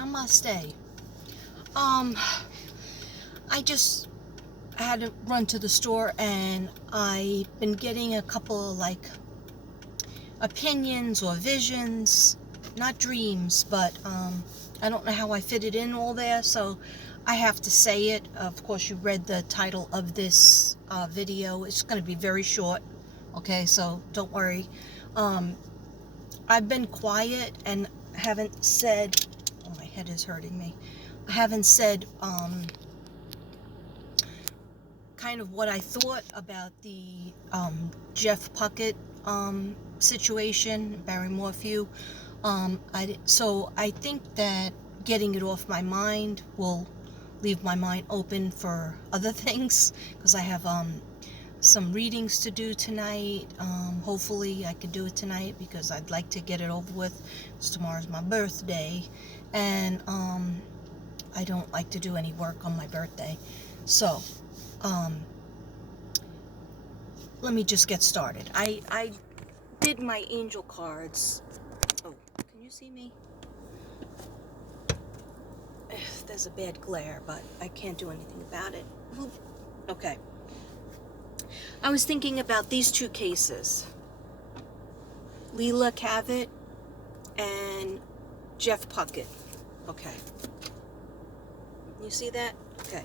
Namaste. I just had to run to the store, and I've been getting a couple of opinions or visions, not dreams, but I don't know how I fit it in all there, so I have to say it. Of course, you read the title of this video. It's going to be very short, okay, so don't worry. I've been quiet and haven't said, oh, my head is hurting me. I haven't said kind of what I thought about the Jeff Puckett situation, Barry MORPHEW. So I think that getting it off my mind will leave my mind open for other things, because I have some readings to do tonight. Hopefully I could do it tonight, because I'd like to get it over with, because tomorrow's my birthday, and I don't like to do any work on my birthday. So let me just get started. I did my angel cards. Oh, can you see me? There's a bad glare, but I can't do anything about it. Okay. I was thinking about these two cases, Leela Cavett and Jeff Puckett. Okay. You see that? Okay.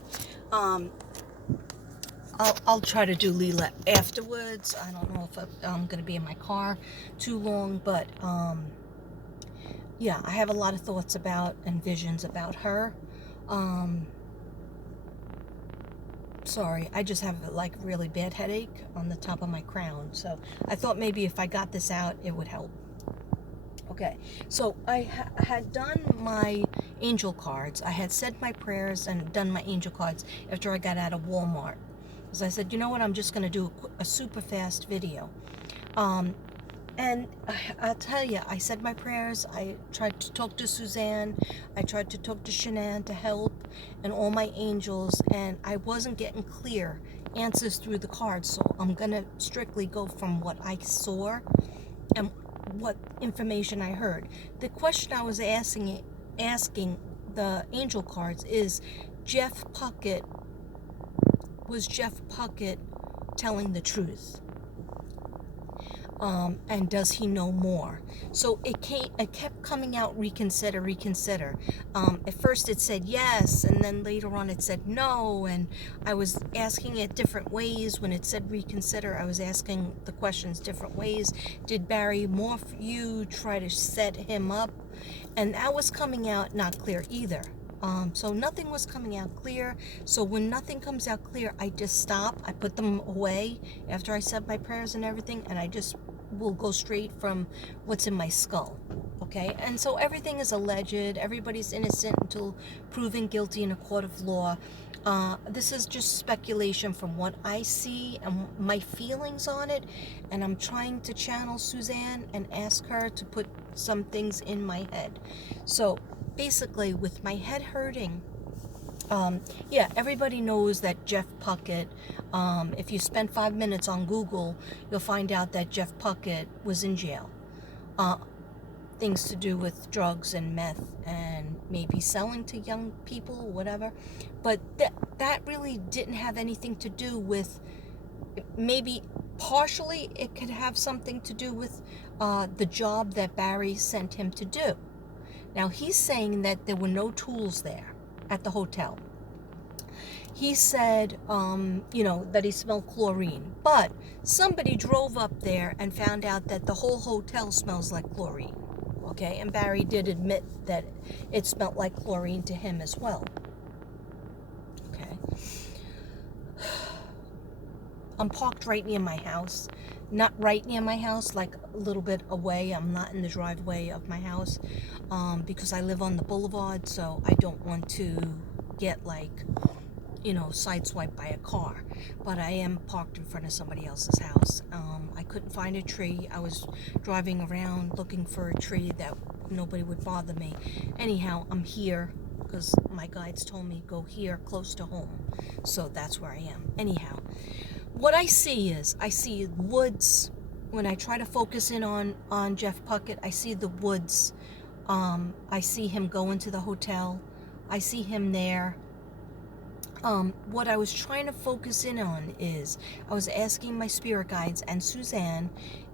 I'll try to do Leela afterwards. I don't know if I'm going to be in my car too long, but yeah, I have a lot of thoughts about and visions about her. Sorry, I just have a really bad headache on the top of my crown, so I thought maybe if I got this out, it would help. Okay, so I had done my angel cards. I had said my prayers and done my angel cards after I got out of Walmart. Because I said, you know what, I'm just going to do a super fast video. And I'll tell you, I said my prayers. I tried to talk to Suzanne. I tried to talk to Shanann to help, and all my angels, and I wasn't getting clear answers through the cards. So I'm going to strictly go from what I saw and what information I heard. The question I was asking the angel cards is, was Jeff Puckett telling the truth? And does he know more? So it kept coming out, reconsider. At first it said yes, and then later on it said no, and I was asking it different ways. When it said reconsider, I was asking the questions different ways. Did Barry MORPHEW try to set him up? And that was coming out not clear either. So nothing was coming out clear. So when nothing comes out clear, I just stop. I put them away after I said my prayers and everything, and I just will go straight from what's in my skull. Okay? And so everything is alleged. Everybody's innocent until proven guilty in a court of law. This is just speculation from what I see and my feelings on it. And I'm trying to channel Suzanne and ask her to put some things in my head. So basically, with my head hurting, yeah, everybody knows that Jeff Puckett, if you spend 5 minutes on Google, you'll find out that Jeff Puckett was in jail. Things to do with drugs and meth and maybe selling to young people or whatever. But that really didn't have anything to do with, maybe partially it could have something to do with the job that Barry sent him to do. Now, he's saying that there were no tools there at the hotel. He said, that he smelled chlorine. But somebody drove up there and found out that the whole hotel smells like chlorine. Okay? And Barry did admit that it smelled like chlorine to him as well. Okay? I'm parked right near my house. Not right near my house, like a little bit away. I'm not in the driveway of my house, because I live on the boulevard, so I don't want to get sideswiped by a car. But I am parked in front of somebody else's house. I couldn't find a tree. I was driving around looking for a tree that nobody would bother me. Anyhow, I'm here because my guides told me go here close to home. So that's where I am. Anyhow, what I see woods. When I try to focus in on Jeff Puckett, I see the woods I see him go into the hotel. I see him there. What I was trying to focus in on is I was asking my spirit guides and Suzanne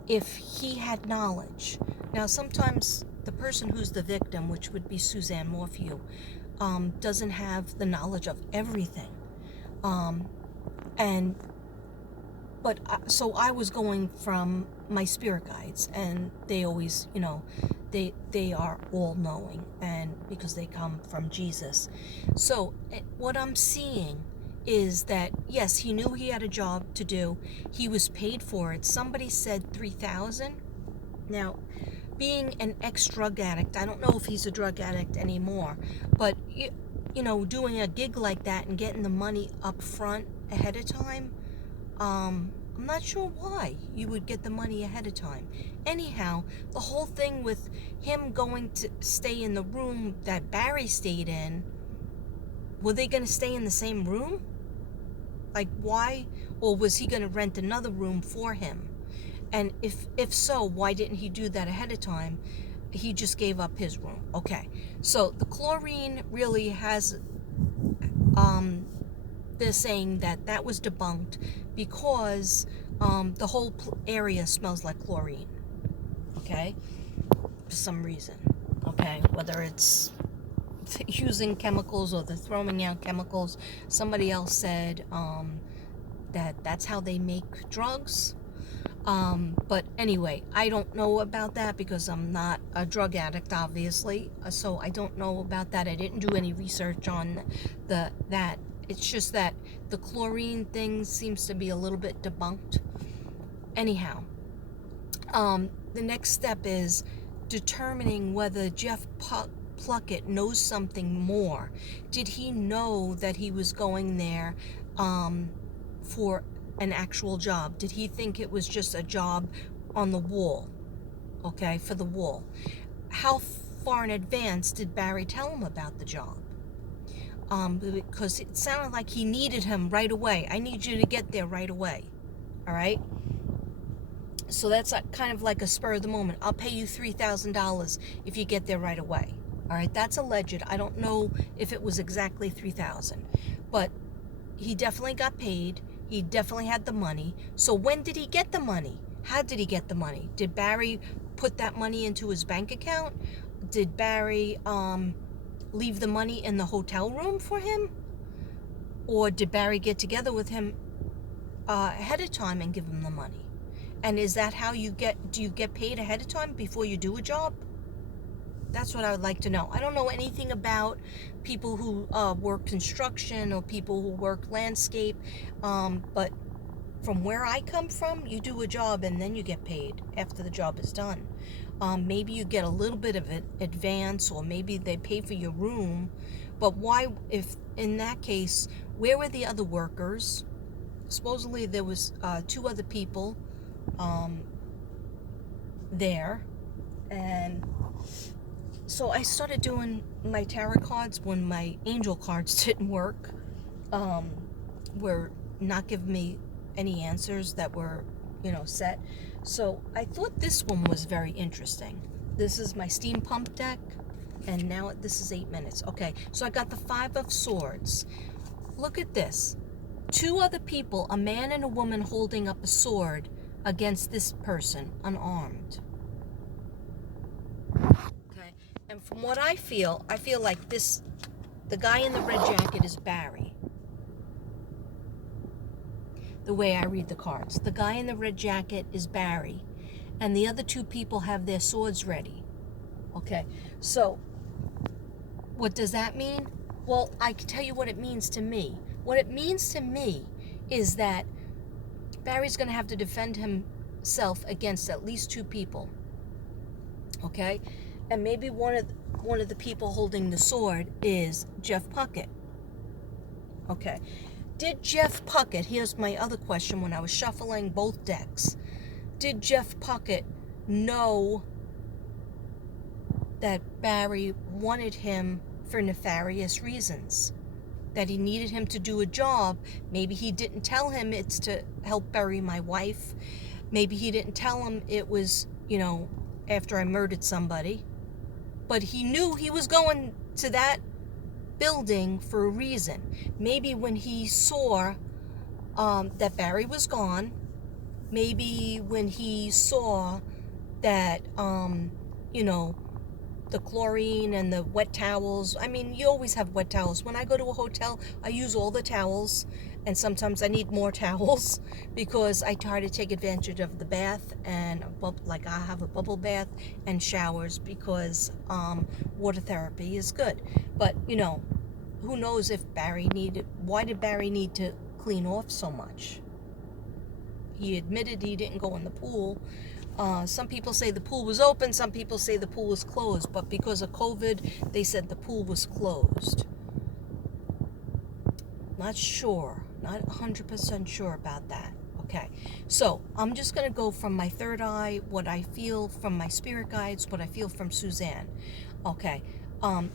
if he had knowledge. Now, sometimes the person who's the victim, which would be Suzanne MORPHEW, doesn't have the knowledge of everything. And but so I was going from my spirit guides, and they always, they are all knowing, and because they come from Jesus. So what I'm seeing is that yes, he knew he had a job to do. He was paid for it. Somebody said 3,000. Now, being an ex-drug addict, I don't know if he's a drug addict anymore, but doing a gig like that and getting the money up front ahead of time, I'm not sure why you would get the money ahead of time. Anyhow, the whole thing with him going to stay in the room that Barry stayed in, were they going to stay in the same room? Like, why? Or was he going to rent another room for him? And if so, why didn't he do that ahead of time? He just gave up his room. Okay, so the chlorine really has, they're saying that was debunked because the whole area smells like chlorine. Okay, for some reason. Okay, whether it's using chemicals or they're throwing out chemicals. Somebody else said that's how they make drugs. But anyway, I don't know about that because I'm not a drug addict, obviously. So I don't know about that. I didn't do any research on that. It's just that the chlorine thing seems to be a little bit debunked. Anyhow, the next step is determining whether Jeff Puckett knows something more. Did he know that he was going there for an actual job? Did he think it was just a job on the wall? Okay, for the wall. How far in advance did Barry tell him about the job? Because it sounded like he needed him right away. I need you to get there right away. All right? So that's kind of like a spur of the moment. I'll pay you $3,000 if you get there right away. All right? That's alleged. I don't know if it was exactly $3,000. But he definitely got paid. He definitely had the money. So when did he get the money? How did he get the money? Did Barry put that money into his bank account? Did Barry leave the money in the hotel room for him? Or did Barry get together with him ahead of time and give him the money? And is that how do you get paid ahead of time before you do a job? That's what I would like to know. I don't know anything about people who work construction or people who work landscape, but from where I come from, you do a job and then you get paid after the job is done. Maybe you get a little bit of an advance, or maybe they pay for your room. But why, if in that case, where were the other workers? Supposedly there was 2 other people there, and so I started doing my tarot cards when my angel cards didn't work, were not giving me any answers that were, set. So I thought this one was very interesting. This is my steam pump deck, and now this is 8 minutes. Okay, so I got the 5 of Swords. Look at this. 2 other people, a man and a woman, holding up a sword against this person, unarmed. Okay, and from what I feel like the guy in the red jacket is Barry. The way I read the cards. The guy in the red jacket is Barry, and the other 2 people have their swords ready. Okay, so what does that mean? Well, I can tell you what it means to me. What it means to me is that Barry's going to have to defend himself against at least 2 people. Okay, and maybe one of the people holding the sword is Jeff Puckett. Okay. Did Jeff Puckett, here's my other question when I was shuffling both decks, did Jeff Puckett know that Barry wanted him for nefarious reasons? That he needed him to do a job? Maybe he didn't tell him it's to help bury my wife. Maybe he didn't tell him it was, after I murdered somebody. but he knew he was going to that building for a reason. Maybe when he saw that Barry was gone, maybe when he saw that, you know, the chlorine and the wet towels. I mean, you always have wet towels. When I go to a hotel, I use all the towels, and sometimes I need more towels because I try to take advantage of the bath, and like I have a bubble bath and showers because water therapy is good. But, you know, who knows if why did Barry need to clean off so much? He admitted he didn't go in the pool. Some people say the pool was open, some people say the pool was closed, but because of COVID, they said the pool was closed. Not sure, not 100% sure about that. Okay, so I'm just going to go from my third eye, what I feel from my spirit guides, what I feel from Suzanne. Okay,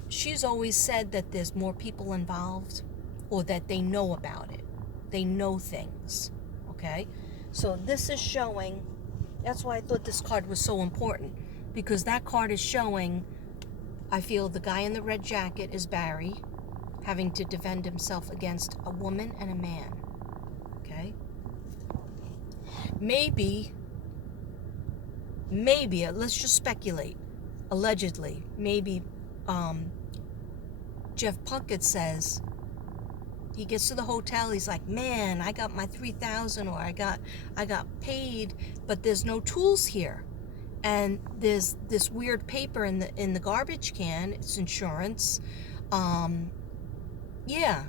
she's always said that there's more people involved, or that they know about it. They know things. Okay, so this is showing. That's why I thought this card was so important, because that card is showing, I feel the guy in the red jacket is Barry, having to defend himself against a woman and a man. Okay? Maybe, let's just speculate, allegedly, maybe Jeff Puckett says, he gets to the hotel, he's like, man, I got my $3,000, or I got paid, but there's no tools here. And there's this weird paper in the garbage can. It's insurance. Yeah.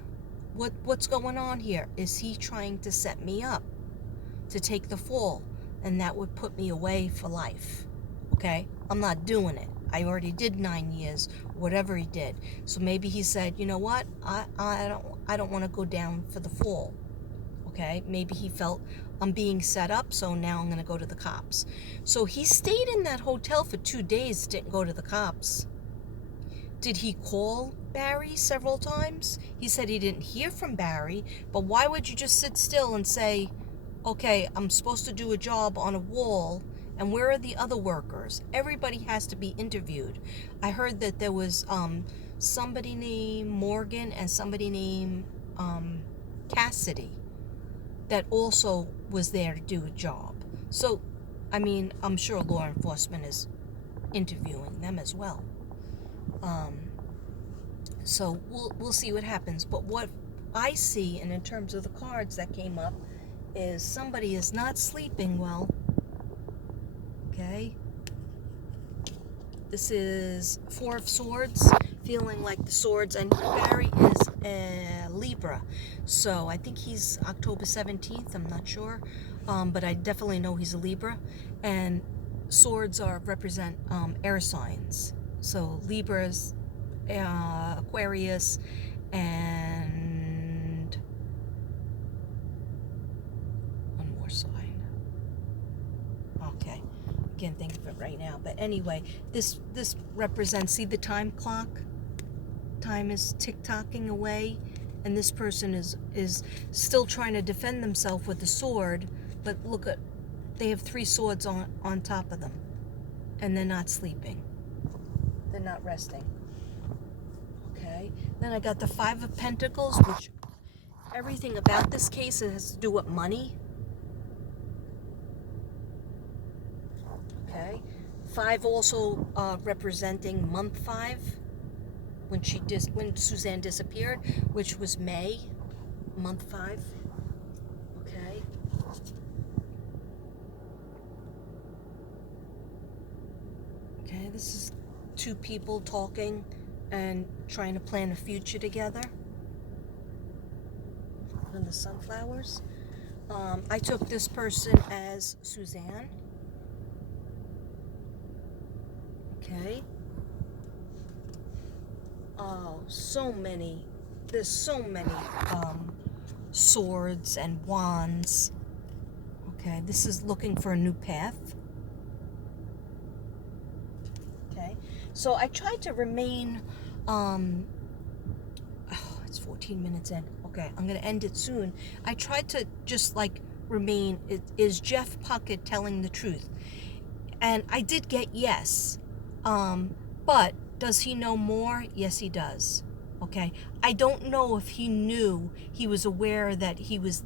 What's going on here? Is he trying to set me up to take the fall? And that would put me away for life. Okay? I'm not doing it. I already did 9 years, whatever he did. So maybe he said, you know what? I don't want to go down for the fall. Okay? Maybe he felt I'm being set up, so now I'm going to go to the cops. So he stayed in that hotel for 2 days, didn't go to the cops. Did he call Barry several times? He said he didn't hear from Barry, but why would you just sit still and say, okay, I'm supposed to do a job on a wall, and where are the other workers? Everybody has to be interviewed. I heard that there was somebody named Morgan and somebody named Cassidy that also was there to do a job. So, I mean, I'm sure law enforcement is interviewing them as well. So we'll see what happens. But what I see, and in terms of the cards that came up, is somebody is not sleeping well. Okay. This is Four of Swords, feeling like the swords, and Barry is a Libra. So I think he's October 17th, I'm not sure. But I definitely know he's a Libra. And swords represent air signs. So Libras, Aquarius, and one more sign. Okay, I can't think of it right now. But anyway, this represents, see the time clock? Time is tick-tocking away, and this person is still trying to defend themselves with the sword. But look at, they have 3 swords on top of them, and they're not sleeping. They're not resting. Okay. Then I got the 5 of Pentacles, which everything about this case has to do with money. Okay. 5 also representing month 5, when Suzanne disappeared, which was May, month 5. Okay. Okay, this is 2 people talking and trying to plan a future together. And the sunflowers. I took this person as Suzanne. Okay. Oh, so many. There's so many swords and wands. Okay, this is looking for a new path. Okay, so I tried to remain, it's 14 minutes in. Okay, I'm going to end it soon. I tried to just like remain, is Jeff Puckett telling the truth? And I did get yes. But Does he know more? Yes, he does. Okay. I don't know if he knew, he was aware that he was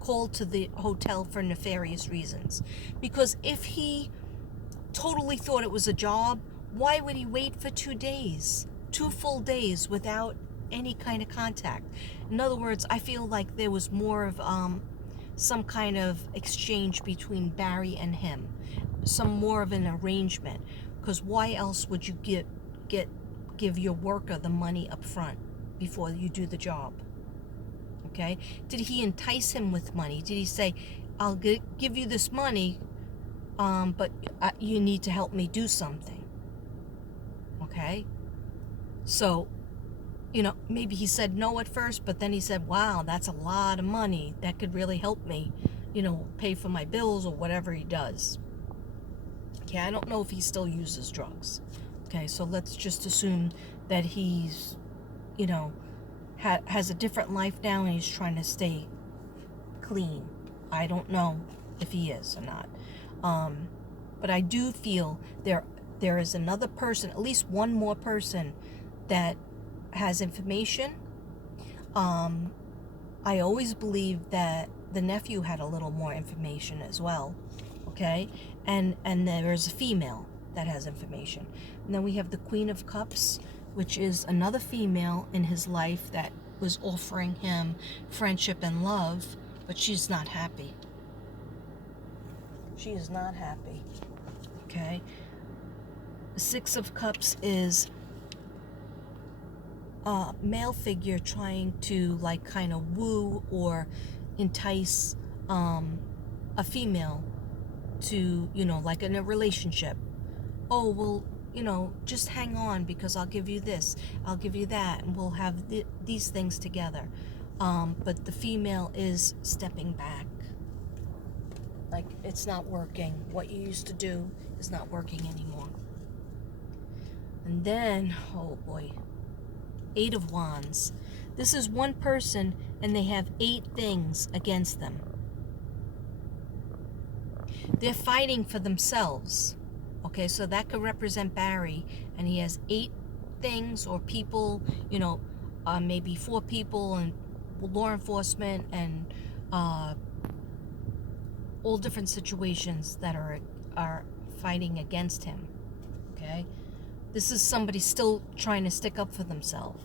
called to the hotel for nefarious reasons. Because if he totally thought it was a job, why would he wait for 2 days, 2 full days without any kind of contact? In other words, I feel like there was more of some kind of exchange between Barry and him, some more of an arrangement. Because why else would you give your worker the money up front before you do the job? Okay? Did he entice him with money? Did he say, I'll give you this money, but you need to help me do something? Okay? So, maybe he said no at first, but then he said, wow, that's a lot of money. That could really help me, pay for my bills or whatever he does. Okay, I don't know if he still uses drugs. Okay, so let's just assume that he's, has a different life now and he's trying to stay clean. I don't know if he is or not. But I do feel there is another person, at least one more person that has information. I always believed that the nephew had a little more information as well. Okay, and there's a female that has information. And then we have the Queen of Cups, which is another female in his life that was offering him friendship and love, but she's not happy. She is not happy. Okay. The Six of Cups is a male figure trying to kind of woo or entice a female to, like in a relationship. Oh, well, just hang on because I'll give you this, I'll give you that, and we'll have these things together. But the female is stepping back. Like, it's not working. What you used to do is not working anymore. And then, oh boy, Eight of Wands. This is one person and they have 8 things against them. They're fighting for themselves. Okay, so that could represent Barry, and he has 8 things or people, maybe 4 people and law enforcement and all different situations that are fighting against him. Okay, this is somebody still trying to stick up for themselves.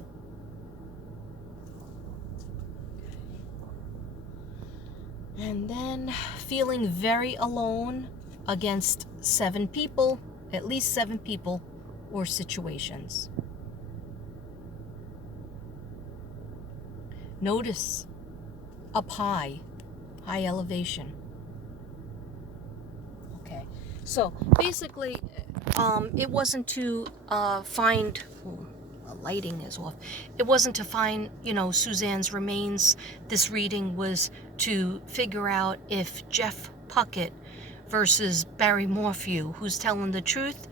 And then feeling very alone against 7 people, at least 7 people or situations. Notice up high elevation. Okay, so basically, it wasn't to find. Lighting is off. It wasn't to find, Suzanne's remains. This reading was to figure out if Jeff Puckett versus Barry MORPHEW, who's telling the truth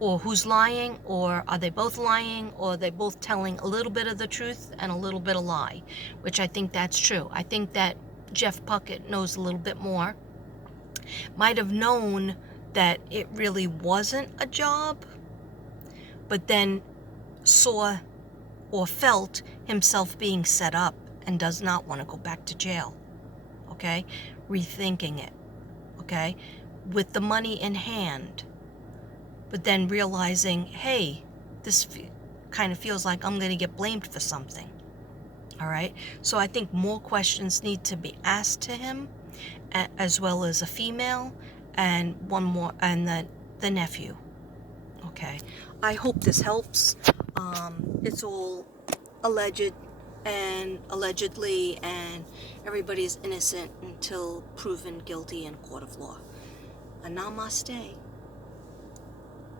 or who's lying, or are they both lying, or are they both telling a little bit of the truth and a little bit of lie, which I think that's true. I think that Jeff Puckett knows a little bit more, might have known that it really wasn't a job, but then saw or felt himself being set up and does not want to go back to jail. Okay, rethinking it. Okay, with the money in hand, but then realizing, hey, this kind of feels like I'm going to get blamed for something. All right, so I think more questions need to be asked to him, as well as a female and one more, and the nephew. Okay, I hope this helps. It's all alleged and allegedly, and everybody's innocent until proven guilty in court of law. And namaste.